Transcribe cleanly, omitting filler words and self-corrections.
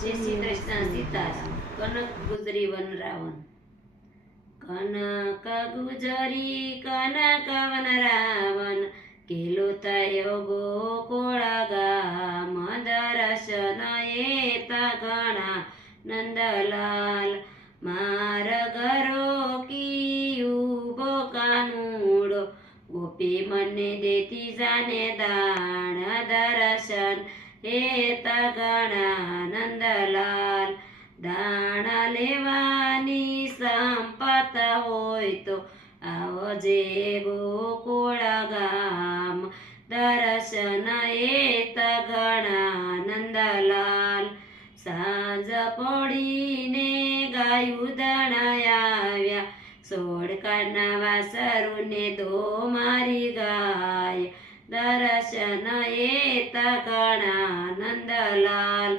જય શ્રી કૃષ્ણ સીતારામ. કનક ગુજરી વનરાવન. કનક ગુજરી કનક વનરાવન કેલો થયો ગોકુળ ગામ દર્શન એતા ઘણા નંદલાલ માર્ગ રોકી ઉભો કાનુડો ગોપી મને દેતી જાને દાણ દર્શન એતા ઘણા નંદલાલ દાણા લેવાની સંપત હોય તો આવજે ગોકુળ ગામ દર્શન એતા ઘણા નંદલાલ સાંજ પડીને ગાયું દણાયા સોડકાના વાસરુને દો મારી ગાય દર્શન એતા ઘણા નંદલાલ